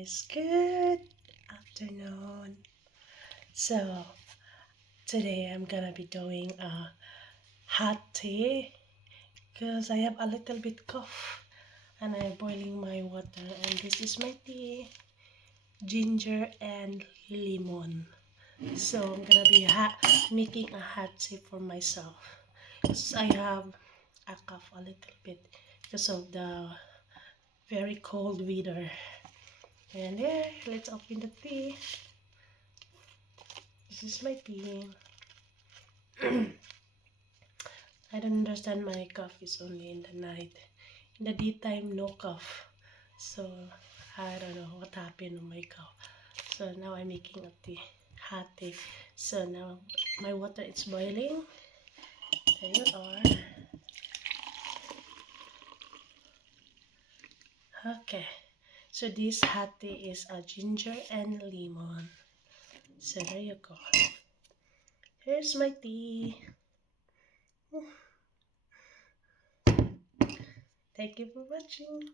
guys, good afternoon. So today I'm gonna be doing a hot tea because I have a little bit cough and I'm boiling my water, and this is my tea, ginger and lemon. So I'm gonna be making a hot tea for myself because I have a cough a little bit because of the very cold weather. And yeah, let's open the tea. This is my tea. I don't understand, my cough is only in the night. In the daytime, no cough. So I don't know what happened to my cough. So now I'm making a tea, hot tea. So now my water is boiling. There you are. Okay. So this hot tea is a ginger and lemon. So there you go. Here's my tea. Thank you for watching.